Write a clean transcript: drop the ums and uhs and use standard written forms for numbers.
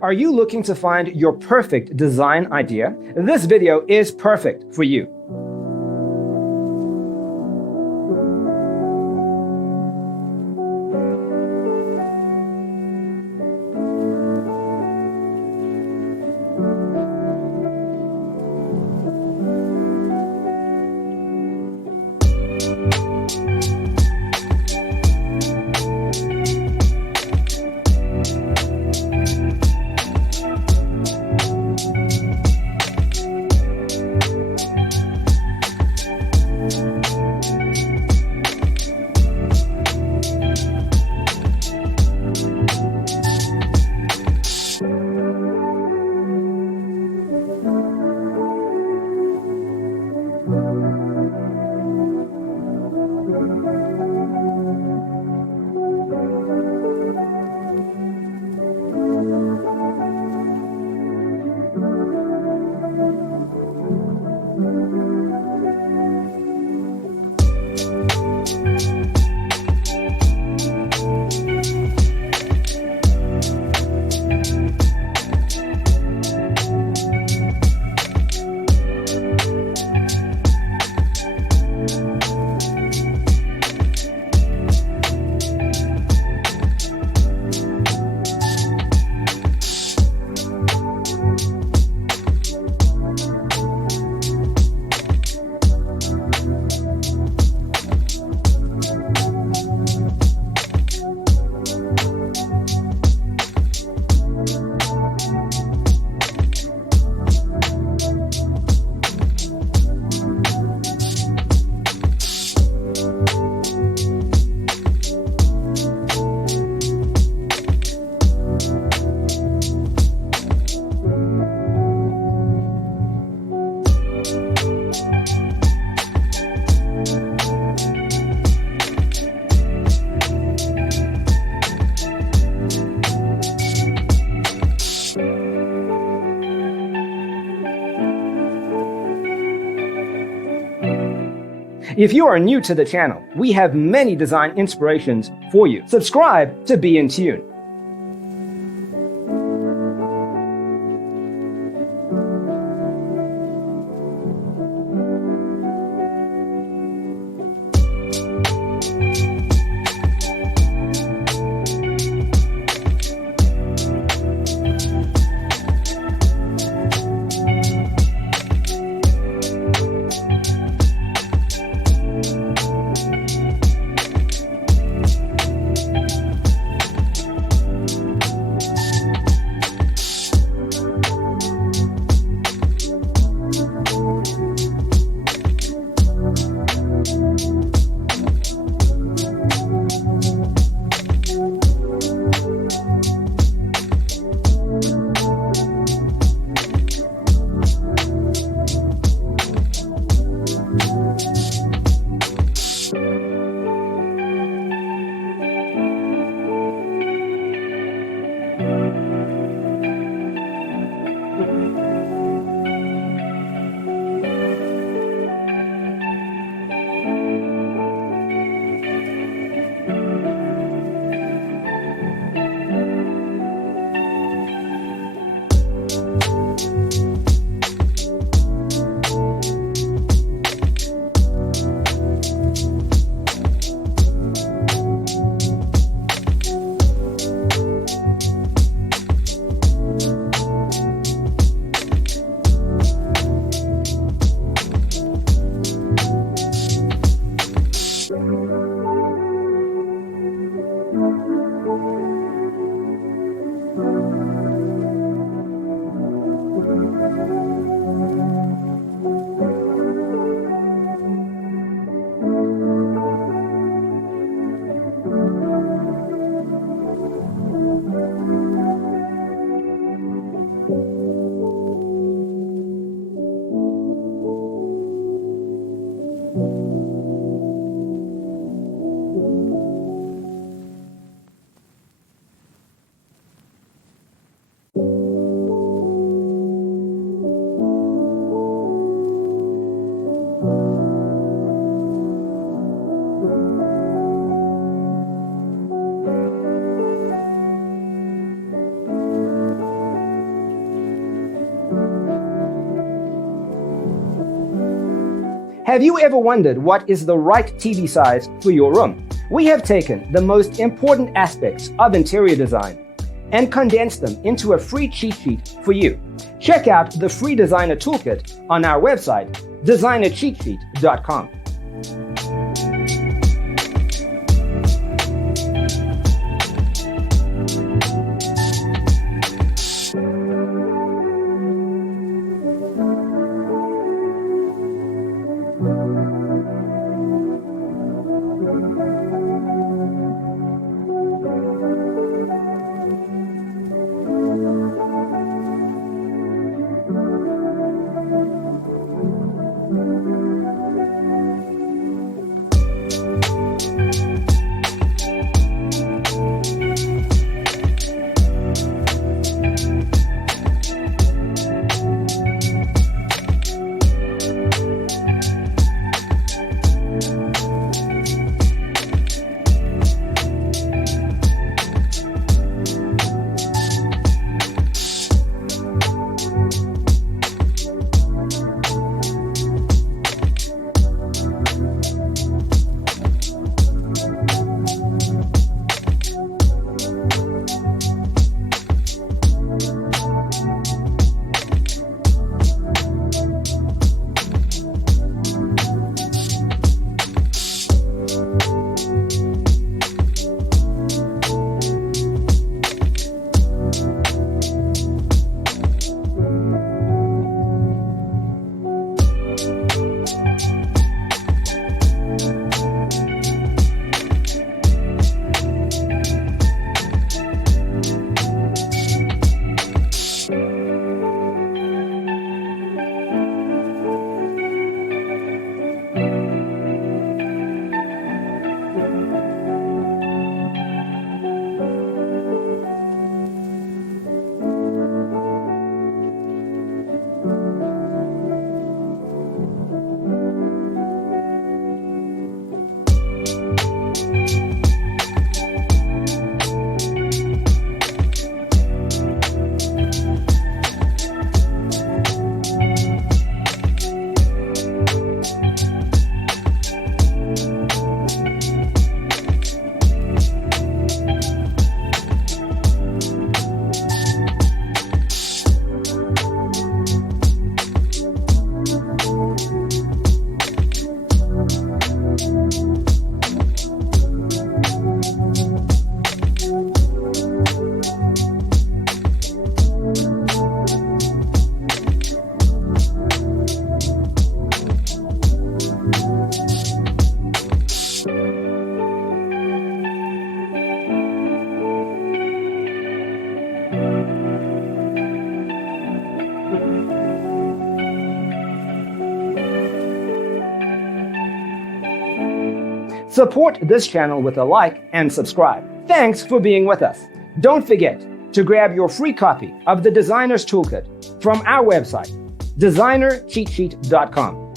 Are you looking to find your perfect design idea? This video is perfect for you. If you are new to the channel, we have many design inspirations for you. Subscribe to be in tune. Have you ever wondered what is the right TV size for your room? We have taken the most important aspects of interior design and condensed them into a free cheat sheet for you. Check out the free designer toolkit on our website, designercheatsheet.com. Support this channel with a like and subscribe. Thanks for being with us. Don't forget to grab your free copy of the Designer's Toolkit from our website, designercheatsheet.com.